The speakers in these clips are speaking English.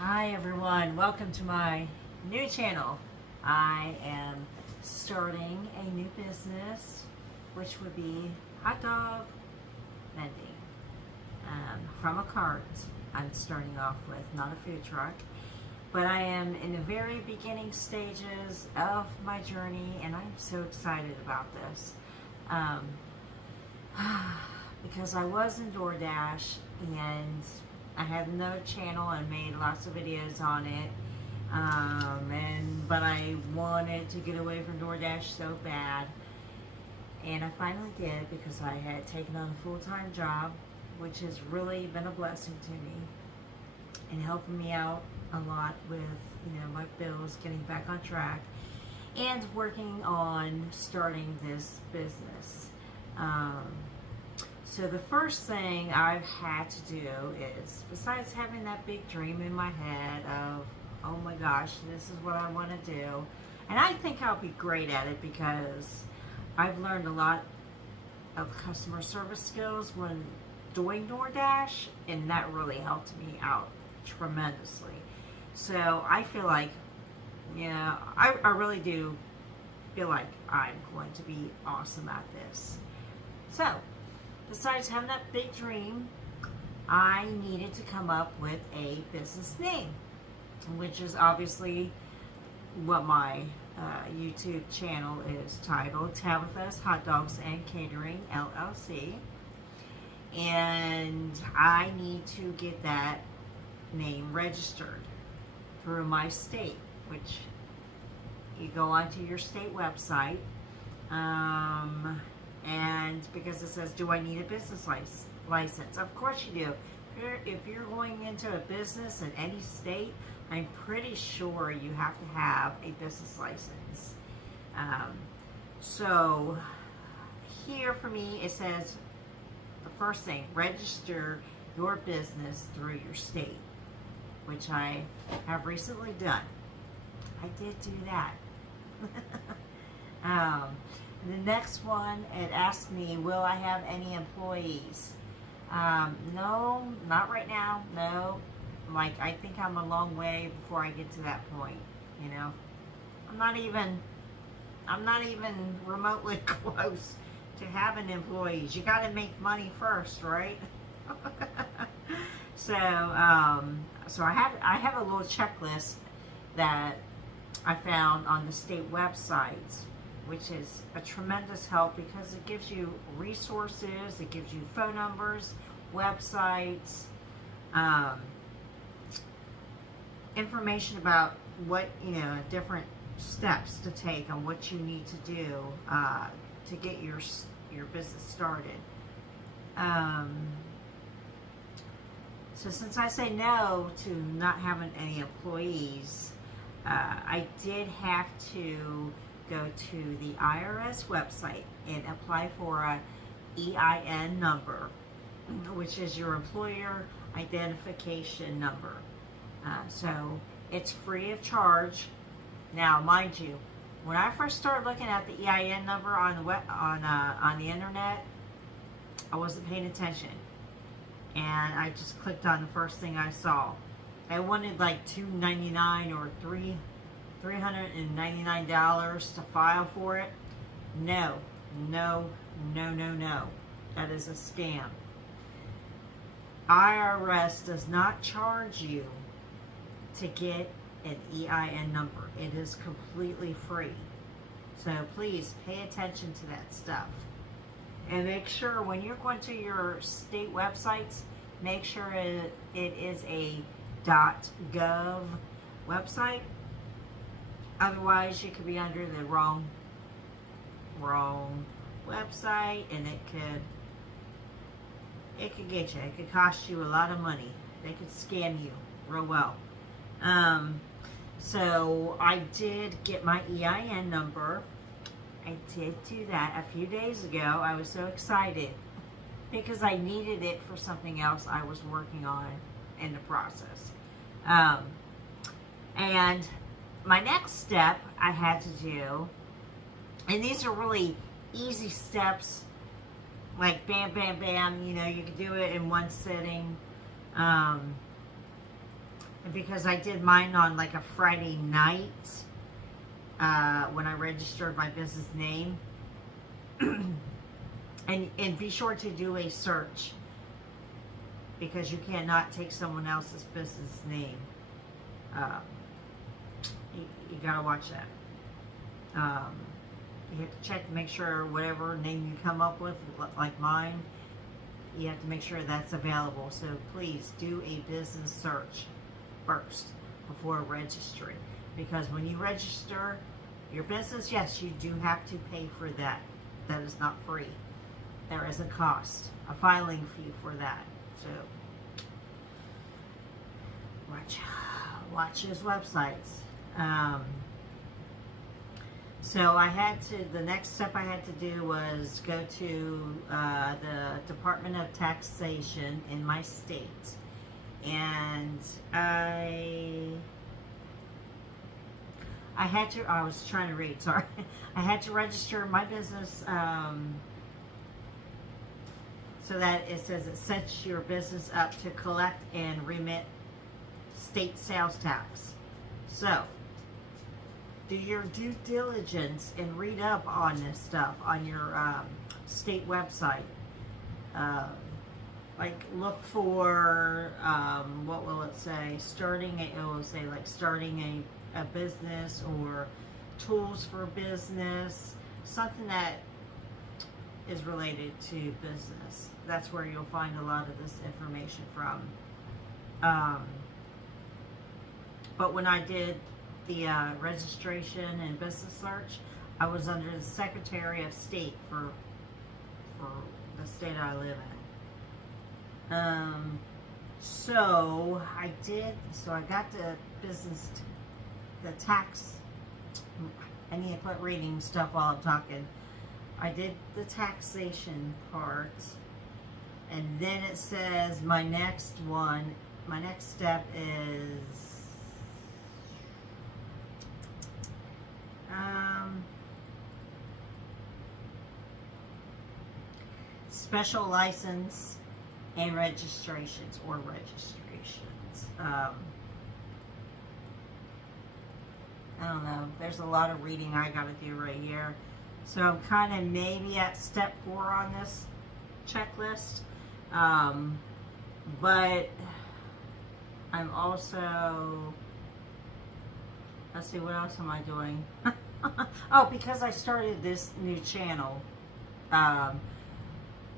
Hi everyone, welcome to my new channel. I am starting a new business, which would be hot dog vending. From a cart, I'm starting off with, not a food truck. But I am in the very beginning stages of my journey, and I'm so excited about this. Because I was in DoorDash, and I had another channel and made lots of videos on it. But I wanted to get away from DoorDash so bad. And I finally did, because I had taken on a full-time job, which has really been a blessing to me and helping me out a lot with, my bills, getting back on track, and working on starting this business. So the first thing I've had to do is, besides having that big dream in my head of, oh my gosh, this is what I want to do, and I think I'll be great at it because I've learned a lot of customer service skills when doing DoorDash, and that really helped me out tremendously. So I feel like, I really do feel like I'm going to be awesome at this. So, besides having that big dream, I needed to come up with a business name, which is obviously what my YouTube channel is titled, Tabitha's Hot Dogs and Catering LLC. And I need to get that name registered through my state, which you go onto your state website, and because it says, do I need a business license? Of course you do. If you're going into a business in any state, I'm pretty sure you have to have a business license. So here for me, it says the first thing, register your business through your state, which I have recently done. I did do that. The next one, it asked me, will I have any employees? No, not right now. No. I think I'm a long way before I get to that point, I'm not even remotely close to having employees. You got to make money first, right? So I have a little checklist that I found on the state website, which is a tremendous help because it gives you resources, it gives you phone numbers, websites, information about what, different steps to take on what you need to do to get your business started. So since I say no to not having any employees, I did have to go to the IRS website and apply for a EIN number, which is your employer identification number. So it's free of charge. Now, mind you, when I first started looking at the EIN number on the internet, I wasn't paying attention, and I just clicked on the first thing I saw. I wanted like $299 or $399 to file for it. No. That is a scam. IRS does not charge you to get an EIN number. It is completely free. So please pay attention to that stuff. And make sure when you're going to your state websites, make sure it is a .gov website. Otherwise, you could be under the wrong website, and it could get you. It could cost you a lot of money. They could scam you real well. So I did get my EIN number. I did do that a few days ago. I was so excited because I needed it for something else I was working on in the process. And my next step I had to do, and these are really easy steps, like bam, bam, bam, you can do it in one sitting. because I did mine on like a Friday night when I registered my business name. and be sure to do a search, because you cannot take someone else's business name. You gotta watch that. You have to check to make sure whatever name you come up with, like mine, you have to make sure that's available. So please do a business search first before registering, because when you register your business, yes, you do have to pay for that. That is not free. There is a cost, a filing fee for that. So watch those websites. So the next step I had to do was go to the Department of Taxation in my state. And I was trying to read, sorry. I had to register my business so that it says it sets your business up to collect and remit state sales tax. So, do your due diligence and read up on this stuff on your state website. Like, look for, what will it say? It will say like starting a business, or tools for business, something that is related to business. That's where you'll find a lot of this information from. But when I did the registration and business search, I was under the Secretary of State for the state I live in. So I got the business, the tax. I need to quit reading stuff while I'm talking. I did the taxation part, and then it says my next step is special license and registrations. I don't know. There's a lot of reading I got to do right here. So I'm kind of maybe at step 4 on this checklist. But I'm also, let's see, what else am I doing? Oh, because I started this new channel.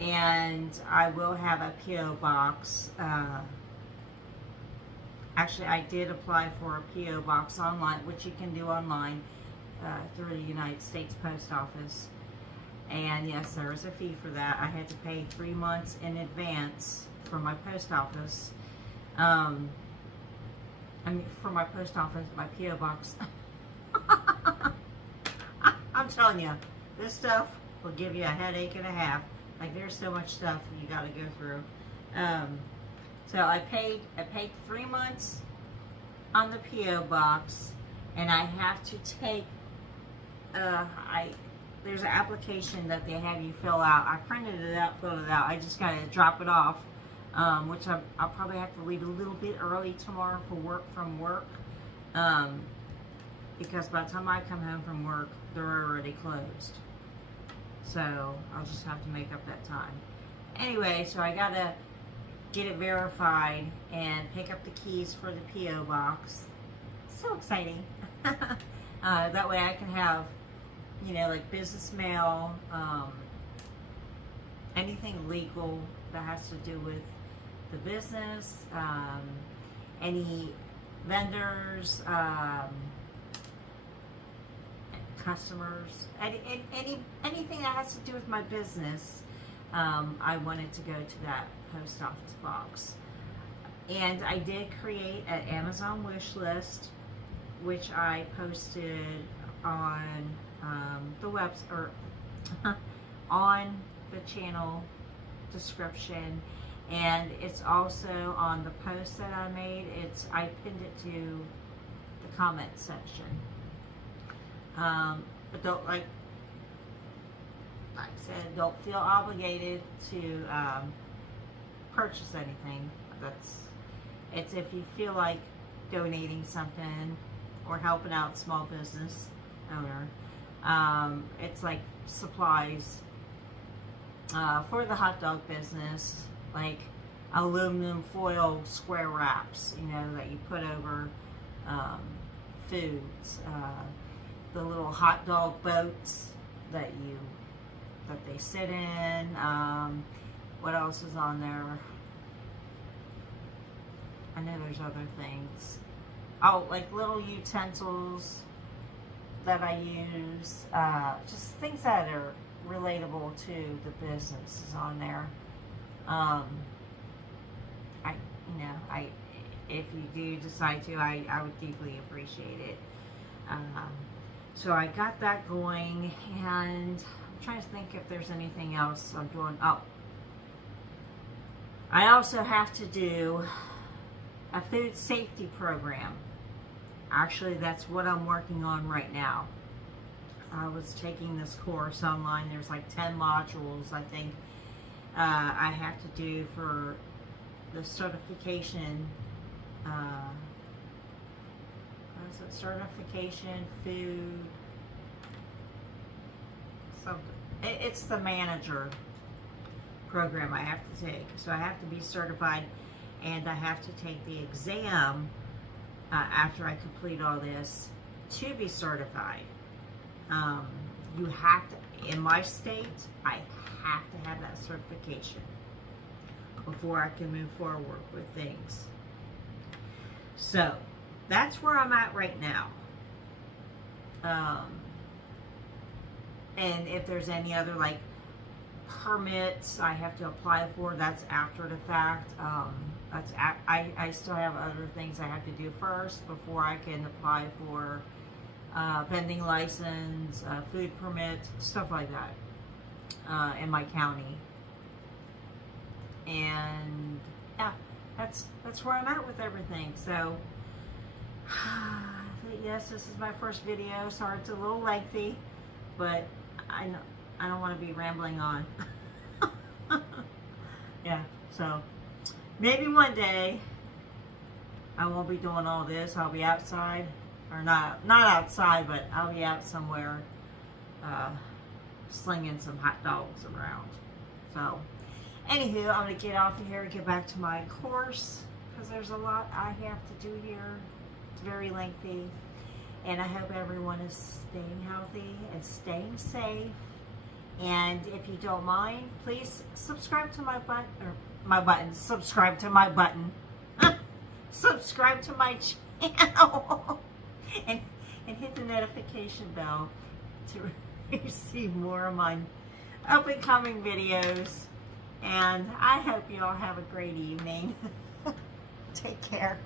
And I will have a P.O. box. Actually, I did apply for a P.O. box online, which you can do online through the United States Post Office. And yes, there is a fee for that. I had to pay 3 months in advance for my post office. For my post office, my P.O. box. I'm telling you, this stuff will give you a headache and a half. Like, there's so much stuff you got to go through. So I paid 3 months on the P.O. box, and I have to take, there's an application that they have you fill out. I printed it out, filled it out. I just got to drop it off, which I'll probably have to leave a little bit early tomorrow from work, because by the time I come home from work, they're already closed. So I'll just have to make up that time. Anyway, so I got to get it verified and pick up the keys for the P.O. box. So exciting. That way I can have, like business mail, anything legal that has to do with the business, any vendors, customers, anything that has to do with my business. I wanted to go to that post office box, and I did create an Amazon wish list, which I posted on the website, or on the channel description, and it's also on the post that I made. I pinned it to the comment section. But don't, like I said, don't feel obligated to purchase anything. It's if you feel like donating something or helping out small business owner. It's like supplies for the hot dog business, like aluminum foil square wraps, you know, that you put over foods, the little hot dog boats that they sit in. What else is on there? I know there's other things. Oh, like little utensils that I use. Just things that are relatable to the business is on there. If you do decide to, I would deeply appreciate it. So I got that going, and I'm trying to think if there's anything else I'm doing. Oh, I also have to do a food safety program. Actually, that's what I'm working on right now. I was taking this course online. There's like 10 modules, I think, I have to do for the certification. What is it? Certification food something. It's the manager program I have to take. So I have to be certified, and I have to take the exam after I complete all this to be certified. You have to, in my state, I have to have that certification before I can move forward with things. So that's where I'm at right now. And if there's any other like permits I have to apply for, that's after the fact. I still have other things I have to do first before I can apply for vending license, food permit, stuff like that in my county. And yeah, that's where I'm at with everything. So yes, this is my first video. Sorry it's a little lengthy, but I don't want to be rambling on. Yeah, so maybe one day I won't be doing all this. I'll be outside, or not outside, but I'll be out somewhere slinging some hot dogs around. So anywho, I'm going to get off of here and get back to my course, because there's a lot I have to do here. It's very lengthy. And I hope everyone is staying healthy and staying safe. And if you don't mind, please subscribe to my subscribe to my button. Subscribe to my channel. and hit the notification bell to receive more of my up and coming videos. And I hope you all have a great evening. Take care.